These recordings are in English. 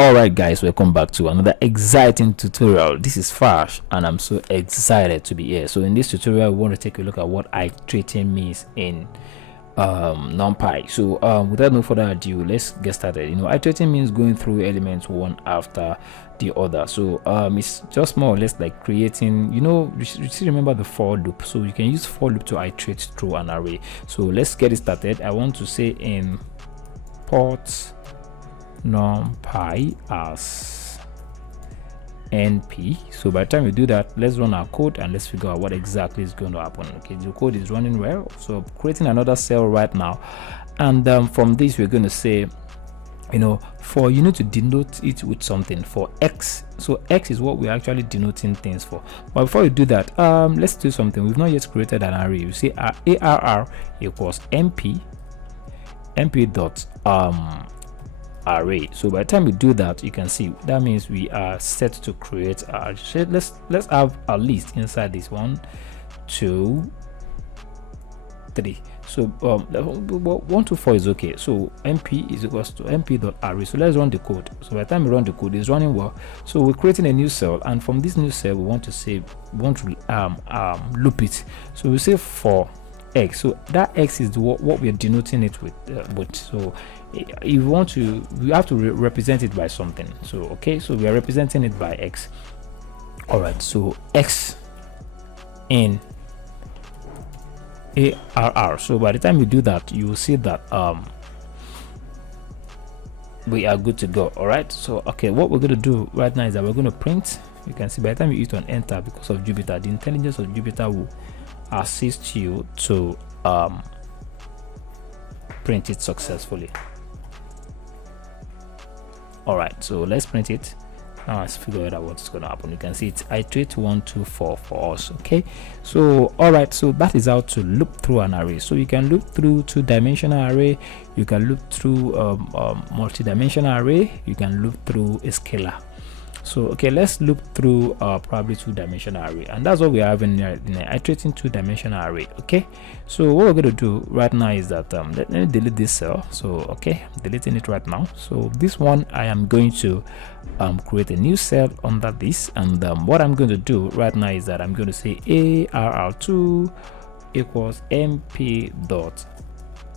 Alright guys, welcome back to another exciting tutorial. This is Fash and I'm so excited to be here. So in this tutorial we want to take a look at what iterating means in NumPy. So without no further ado, let's get started. Iterating means going through elements one after the other. So it's just more or less like creating, you still remember the for loop. So you can use for loop to iterate through an array. So let's get it started. I want to say import NumPy as np. So by the time we do that, let's run our code and let's figure out what exactly is going to happen. Okay, the code is running well, so creating another cell right now, and from this we're going to say, for you need to denote it with something for x. So x is what we're actually denoting things for. But before you do that, let's do something. We've not yet created an array. You see arr equals np dot array. So by the time we do that, you can see that means we are set to create our let's have a list inside this 1 2 3. So 1 2 4 is okay. So np is equals to np dot array. So let's run the code. So by the time we run the code, it's running well. So we're creating a new cell, and from this new cell we want to loop it. So we say for x. So that x is what we're denoting it with. So if you want to, we have to represent it by something. So okay, so we are representing it by x. All right, so x in arr. So by the time you do that, you will see that we are good to go. All right, so okay, what we're going to do right now is that we're going to print. You can see by the time you hit on enter, because of Jupyter, the intelligence of Jupyter will assist you to print it successfully. All right, so let's print it now. Let's figure out what's going to happen. You can see it's iterate 1 2 4 for us. Okay, so all right, so that is how to loop through an array. So you can loop through two-dimensional array, you can loop through multi-dimensional array, you can loop through a scalar. So okay, let's loop through probably two-dimensional array, and that's what we have in iterating two-dimensional array. Okay, so what we're going to do right now is that let me delete this cell. So okay, I'm deleting it right now. So this one, I am going to create a new cell under this, and what I'm going to do right now is that I'm going to say arr2 equals np dot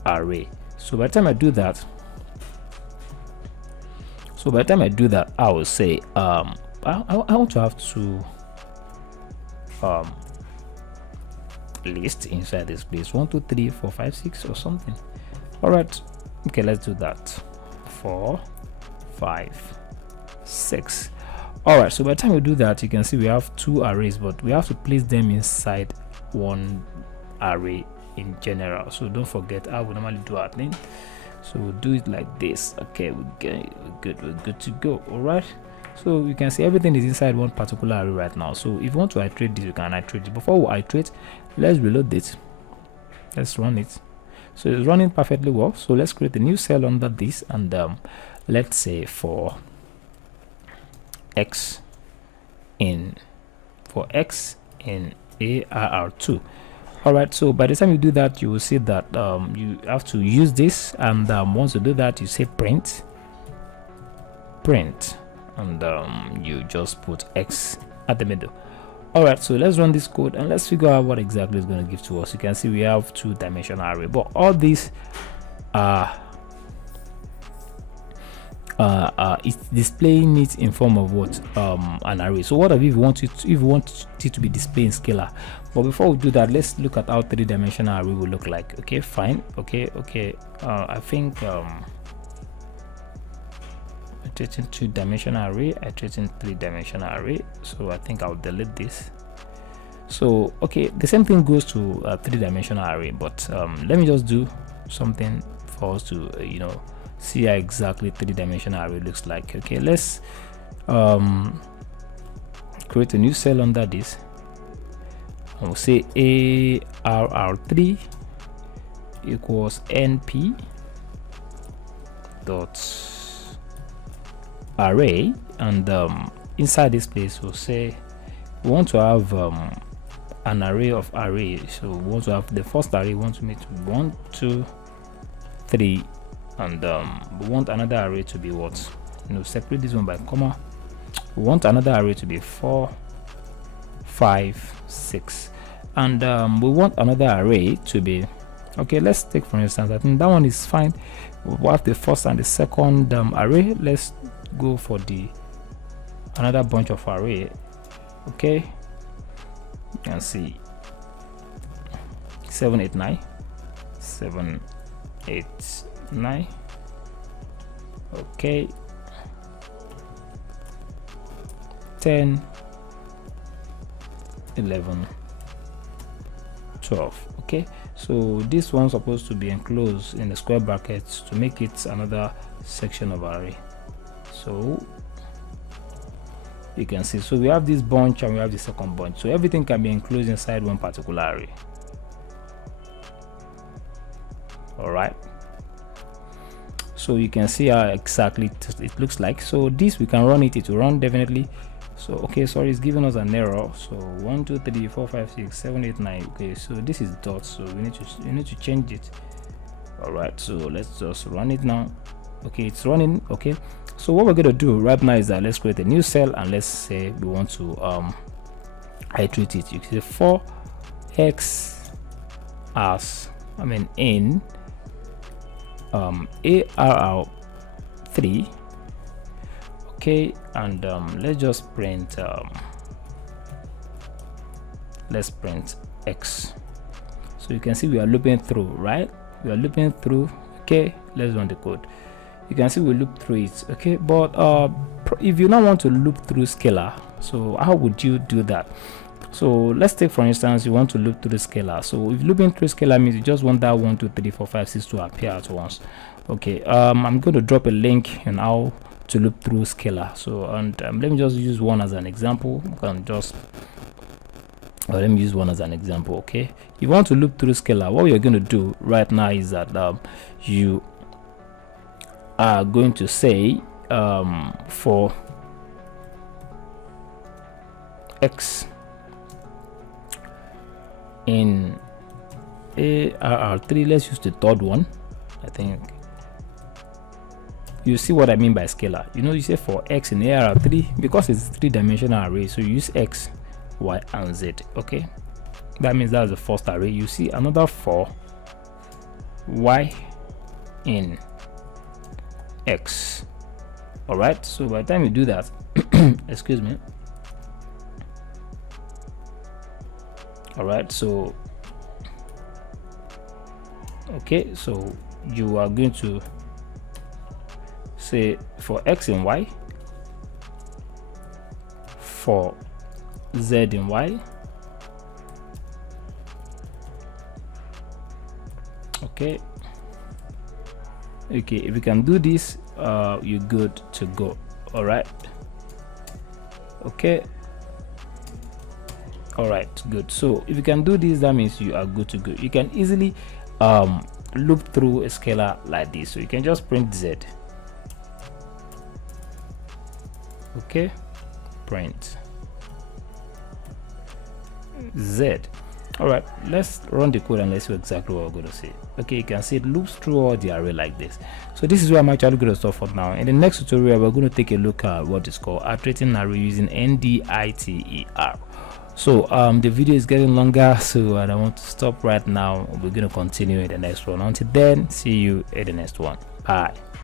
array. So by the time I do that, I will say I want to have two list inside this place, 1 2 3 4 5 6 or something. All right, okay, let's do that. 4 5 6. All right, so by the time we do that, you can see we have two arrays, but we have to place them inside one array in general. So don't forget how we normally do our thing. So we'll do it like this. Okay, we're good to go. All right, so you can see everything is inside one particular array right now. So if you want to iterate this, you can iterate it. Before we iterate, let's reload it, let's run it. So it's running perfectly well. So let's create a new cell under this, and let's say for x in arr2. All right, so by the time you do that, you will see that you have to use this, and once you do that, you say print, and you just put x at the middle. All right, so let's run this code and let's figure out what exactly is going to give to us. You can see we have two-dimensional array, but all these it's displaying it in form of what an array. So what if you want it to be displaying scalar? But before we do that, let's look at how three-dimensional array will look like. Okay, fine. Okay, I think iterating two-dimensional array, iterating three-dimensional array. So I think I'll delete this. So okay, the same thing goes to a three-dimensional array, but let me just do something for us to see how exactly three-dimensional array looks like. Okay, let's create a new cell under this. We'll say arr3 equals np dot array, and inside this place we'll say we want to have an array of arrays. So we want to have the first array, we want to make 1 2 3 and we want another array to be what separate this one by comma. We want another array to be 4, 5, 6, and we want another array to be, okay, let's take for instance, I think that one is fine. We have the first and the second array. Let's go for the another bunch of array. Okay, you can see 7, 8, 9, 7, 8, 9. Okay, 10, 11, 12. Okay, so this one's supposed to be enclosed in the square brackets to make it another section of array. So you can see, so we have this bunch and we have the second bunch, so everything can be enclosed inside one particular array. All right, so you can see how exactly it looks like. So this, we can run it, it will run definitely. So okay, sorry, it's giving us an error. So 1, 2, 3, 4, 5, 6, 7, 8, 9. Okay, so this is dot, so we need to change it. All right, so let's just run it now. Okay, it's running. Okay, so what we're going to do right now is that let's create a new cell, and let's say we want to iterate it. You can say for x as, I mean, in ARR3. Okay, and let's just print let's print x. So you can see we are looping through, right? We are looping through. Okay, let's run the code. You can see we loop through it. Okay, but if you don't want to loop through scalar, so how would you do that? So let's take for instance, you want to loop through the scalar. So if looping through scalar means you just want that 1, 2, 3, 4, 5, 6 to appear at once. Okay, I'm going to drop a link in how to loop through scalar. So and let me just use one as an example. Let me use one as an example. Okay, if you want to loop through scalar, what we are going to do right now is that you are going to say for x in ARR3, let's use the third one. I think you see what I mean by scalar. You know, you say for x in ARR3 because it's a 3-dimensional array, so you use x, y, and z. Okay, that means that's the first array. You see another for y in x. All right, so by the time you do that excuse me. All right, so okay, so you are going to say for x in y, for z in y. Okay, if you can do this, you're good to go. All right, okay, all right, good. So if you can do this, that means you are good to go. You can easily loop through a scalar like this. So you can just print z. Okay, print z. All right, let's run the code and let's see exactly what we're going to see. Okay, you can see it loops through all the array like this. So this is where I'm actually going to stop for now. In the next tutorial, we're going to take a look at what is called iterating array using NDITER. So the video is getting longer, so I don't want to stop right now. We're going to continue in the next one. Until then, see you in the next one. Bye.